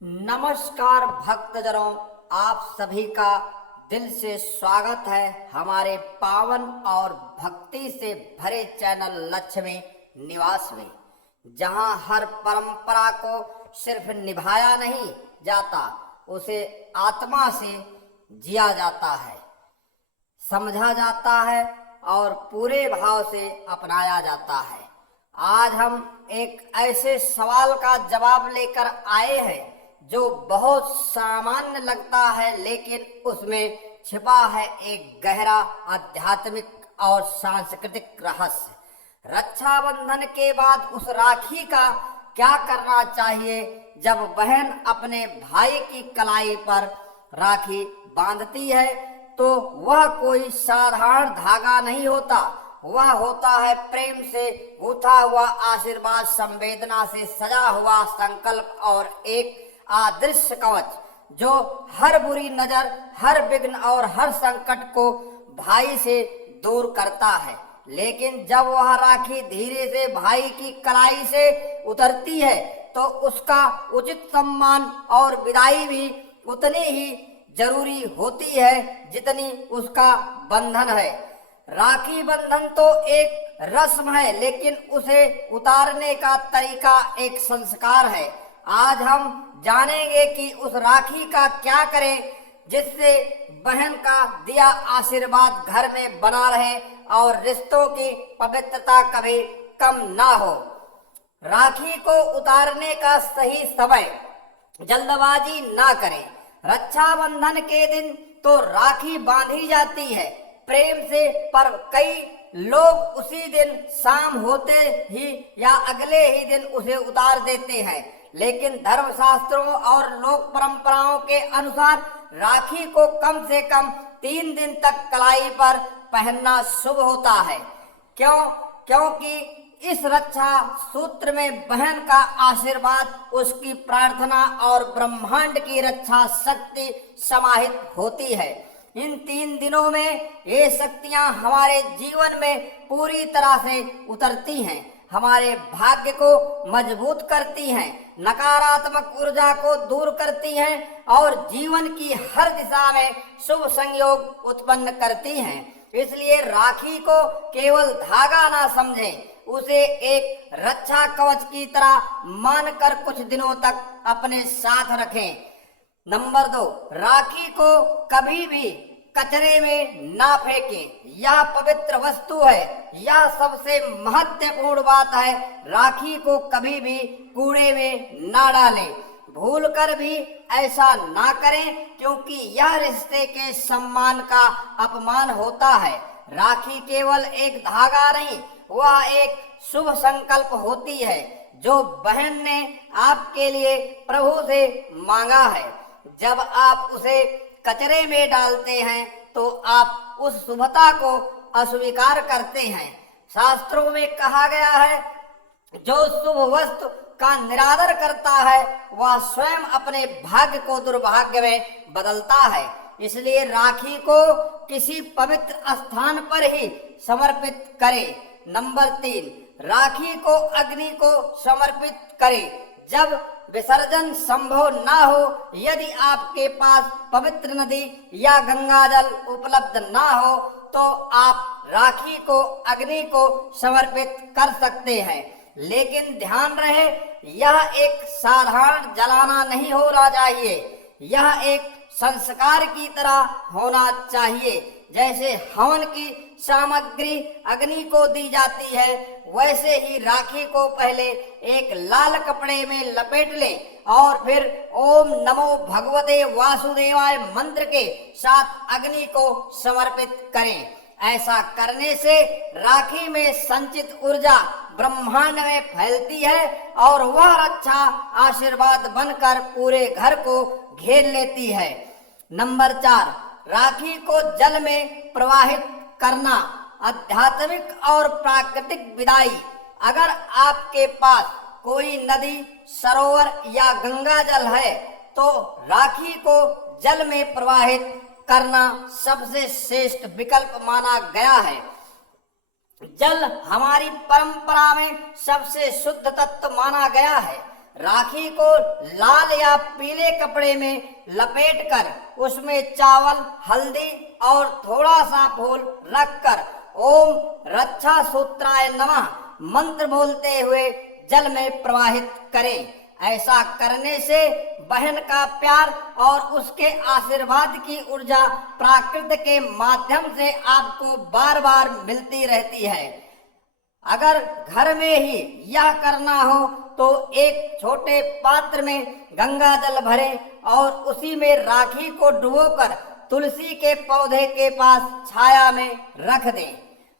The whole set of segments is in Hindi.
नमस्कार भक्तजनों, आप सभी का दिल से स्वागत है हमारे पावन और भक्ति से भरे चैनल लक्ष्मी निवास में, जहां हर परंपरा को सिर्फ निभाया नहीं जाता, उसे आत्मा से जिया जाता है, समझा जाता है और पूरे भाव से अपनाया जाता है। आज हम एक ऐसे सवाल का जवाब लेकर आए हैं जो बहुत सामान्य लगता है, लेकिन उसमें छिपा है एक गहरा आध्यात्मिक और सांस्कृतिक रहस्य। रक्षाबंधन के बाद उस राखी का क्या करना चाहिए जब बहन अपने भाई की कलाई पर राखी बांधती है? तो वह कोई साधारण धागा नहीं होता, वह होता है प्रेम से गूथा हुआ आशीर्वाद, संवेदना से सजा हुआ संकल्प और एक आदर्श कवच जो हर बुरी नजर, हर विघ्न और हर संकट को भाई से दूर करता है। लेकिन जब वह राखी धीरे से भाई की कलाई से उतरती है तो उसका उचित सम्मान और विदाई भी उतनी ही जरूरी होती है जितनी उसका बंधन है। राखी बंधन तो एक रस्म है, लेकिन उसे उतारने का तरीका एक संस्कार है। आज हम जानेंगे कि उस राखी का क्या करें जिससे बहन का दिया आशीर्वाद घर में बना रहे और रिश्तों की पवित्रता कभी कम ना हो। राखी को उतारने का सही समय, जल्दबाजी ना करें। रक्षाबंधन के दिन तो राखी बांधी जाती है प्रेम से, पर कई लोग उसी दिन शाम होते ही या अगले ही दिन उसे उतार देते हैं। लेकिन धर्मशास्त्रों और लोक परंपराओं के अनुसार राखी को कम से कम 3 दिन तक कलाई पर पहनना शुभ होता है। क्योंकि इस रक्षा सूत्र में बहन का आशीर्वाद, उसकी प्रार्थना और ब्रह्मांड की रक्षा शक्ति समाहित होती है। इन 3 दिनों में ये शक्तियां हमारे जीवन में पूरी तरह से उतरती हैं, हमारे भाग्य को मजबूत करती हैं, नकारात्मक ऊर्जा को दूर करती हैं और जीवन की हर दिशा में शुभ संयोग उत्पन्न करती हैं। इसलिए राखी को केवल धागा ना समझें, उसे एक रक्षा कवच की तरह मानकर कुछ दिनों तक अपने साथ रखें। नंबर 2, राखी को कभी भी कचरे में ना फेंकें। यह पवित्र वस्तु है, यह सबसे महत्वपूर्ण बात है। राखी को कभी भी कूड़े में ना डालें, भूल कर भी ऐसा ना करें, क्योंकि यह रिश्ते के सम्मान का अपमान होता है। राखी केवल एक धागा नहीं, वह एक शुभ संकल्प होती है जो बहन ने आपके लिए प्रभु से मांगा है। जब आप उसे कचरे में डालते हैं तो आप उस शुभता को अस्वीकार करते हैं। शास्त्रों में कहा गया है, जो शुभ वस्तु का निरादर करता है वह स्वयं अपने भाग्य को दुर्भाग्य में बदलता है। इसलिए राखी को किसी पवित्र स्थान पर ही समर्पित करें। नंबर 3, राखी को अग्नि को समर्पित करें जब विसर्जन संभव ना हो। यदि आपके पास पवित्र नदी या गंगा जल उपलब्ध ना हो तो आप राखी को अग्नि को समर्पित कर सकते हैं, लेकिन ध्यान रहे यह एक साधारण जलाना नहीं होना चाहिए, यह एक संस्कार की तरह होना चाहिए। जैसे हवन की सामग्री अग्नि को दी जाती है, वैसे ही राखी को पहले एक लाल कपड़े में लपेट लें और फिर ओम नमो भगवते वासुदेवाय मंत्र के साथ अग्नि को समर्पित करें। ऐसा करने से राखी में संचित ऊर्जा ब्रह्मांड में फैलती है और वह रक्षा आशीर्वाद बनकर पूरे घर को घेर लेती है। नंबर 4, राखी को जल में प्रवाहित करना, आध्यात्मिक और प्राकृतिक विदाई। अगर आपके पास कोई नदी, सरोवर या गंगा जल है तो राखी को जल में प्रवाहित करना सबसे श्रेष्ठ विकल्प माना गया है। जल हमारी परंपरा में सबसे शुद्ध तत्व माना गया है। राखी को लाल या पीले कपड़े में लपेटकर उसमें चावल, हल्दी और थोड़ा सा फूल रखकर ओम रक्षा सूत्राय नमः मंत्र बोलते हुए जल में प्रवाहित करें। ऐसा करने से बहन का प्यार और उसके आशीर्वाद की ऊर्जा प्राकृत के माध्यम से आपको बार बार मिलती रहती है। अगर घर में ही यह करना हो तो एक छोटे पात्र में गंगा जल भरें और उसी में राखी को डुबोकर तुलसी के पौधे के पास छाया में रख दें।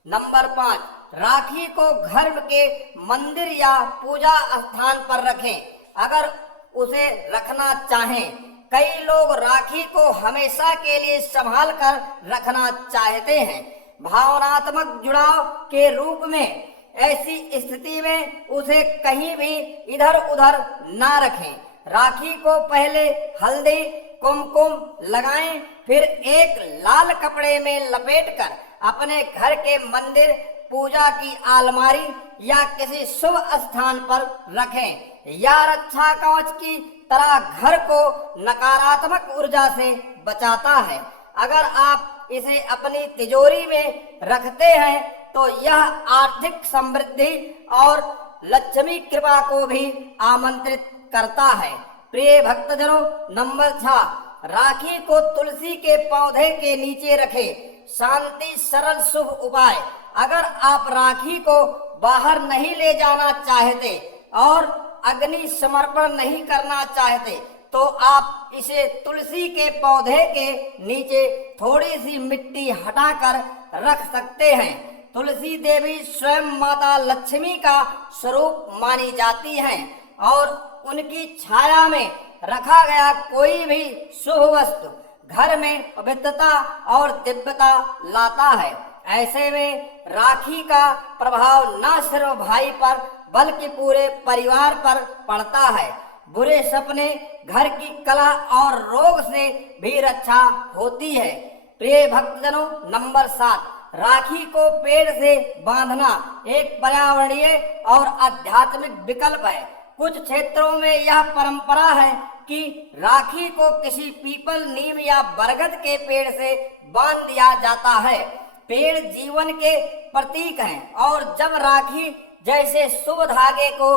नंबर 5, राखी को घर के मंदिर या पूजा स्थान पर रखें अगर उसे रखना चाहें। कई लोग राखी को हमेशा के लिए संभाल कर रखना चाहते हैं। भावनात्मक जुड़ाव के रूप में ऐसी स्थिति में उसे कहीं भी इधर उधर ना रखें। राखी को पहले हल्दी कुमकुम लगाएं, फिर एक लाल कपड़े में लपेटकर अपने घर के मंदिर, पूजा की अलमारी या किसी शुभ स्थान पर रखें। यह रक्षा कवच की तरह घर को नकारात्मक ऊर्जा से बचाता है। अगर आप इसे अपनी तिजोरी में रखते हैं तो यह आर्थिक समृद्धि और लक्ष्मी कृपा को भी आमंत्रित करता है। प्रिय भक्तजनों, नंबर 6, राखी को तुलसी के पौधे के नीचे रखें। शांति सरल शुभ उपाय। अगर आप राखी को बाहर नहीं ले जाना चाहते और अग्नि समर्पण नहीं करना चाहते तो आप इसे तुलसी के पौधे के नीचे थोड़ी सी मिट्टी हटाकर रख सकते हैं। तुलसी देवी स्वयं माता लक्ष्मी का स्वरूप मानी जाती हैं और उनकी छाया में रखा गया कोई भी शुभ वस्तु घर में पवित्रता और दिव्यता लाता है। ऐसे में राखी का प्रभाव न सिर्फ भाई पर बल्कि पूरे परिवार पर पड़ता है। बुरे सपने, घर की कला और रोग से भी रक्षा होती है। प्रिय भक्तजनों, नंबर 7, राखी को पेड़ से बांधना एक पर्यावरणीय और आध्यात्मिक विकल्प है। कुछ क्षेत्रों में यह परंपरा है कि राखी को किसी पीपल, नीम या बरगद के पेड़ से बांध दिया जाता है। पेड़ जीवन के प्रतीक हैं और जब राखी जैसे शुभ धागे को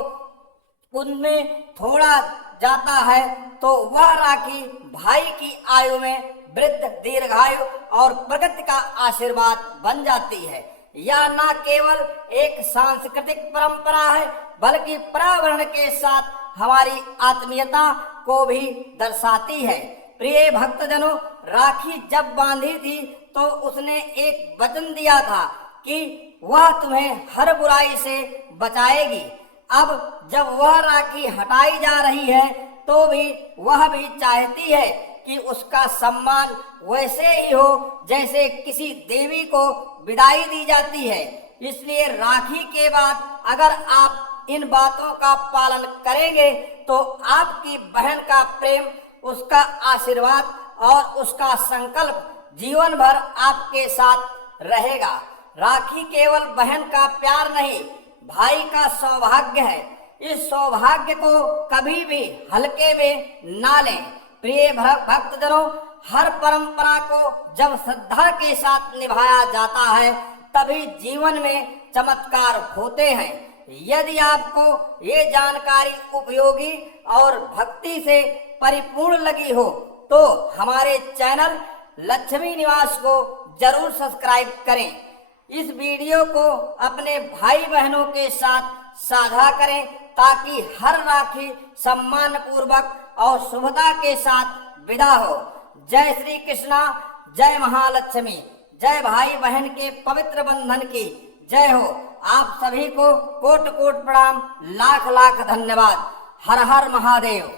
उनमें थोड़ा जाता है तो वह राखी भाई की आयु में वृद्ध, दीर्घायु और प्रगति का आशीर्वाद बन जाती है। यह न केवल एक सांस्कृतिक परंपरा है बल्कि पर्यावरण के साथ हमारी आत्मीयता को भी दर्शाती है। प्रिय भक्तजनों, राखी जब बांधी थी तो उसने एक वचन दिया था कि वह तुम्हें हर बुराई से बचाएगी। अब जब वह राखी हटाई जा रही है तो भी वह भी चाहती है कि उसका सम्मान वैसे ही हो जैसे किसी देवी को विदाई दी जाती है। इसलिए राखी के बाद अगर आप इन बातों का पालन करेंगे तो आपकी बहन का प्रेम, उसका आशीर्वाद और उसका संकल्प जीवन भर आपके साथ रहेगा। राखी केवल बहन का प्यार नहीं, भाई का सौभाग्य है। इस सौभाग्य को कभी भी हल्के में ना लें। प्रिय भक्तजनों, हर परंपरा को जब श्रद्धा के साथ निभाया जाता है तभी जीवन में चमत्कार होते हैं। यदि आपको ये जानकारी उपयोगी और भक्ति से परिपूर्ण लगी हो तो हमारे चैनल लक्ष्मी निवास को जरूर सब्सक्राइब करें। इस वीडियो को अपने भाई बहनों के साथ साझा करें ताकि हर राखी सम्मान पूर्वक और शुभता के साथ विदा हो। जय श्री कृष्णा, जय महालक्ष्मी, जय भाई बहन के पवित्र बंधन की जय हो। आप सभी को कोट कोट प्रणाम, लाख लाख धन्यवाद। हर हर महादेव।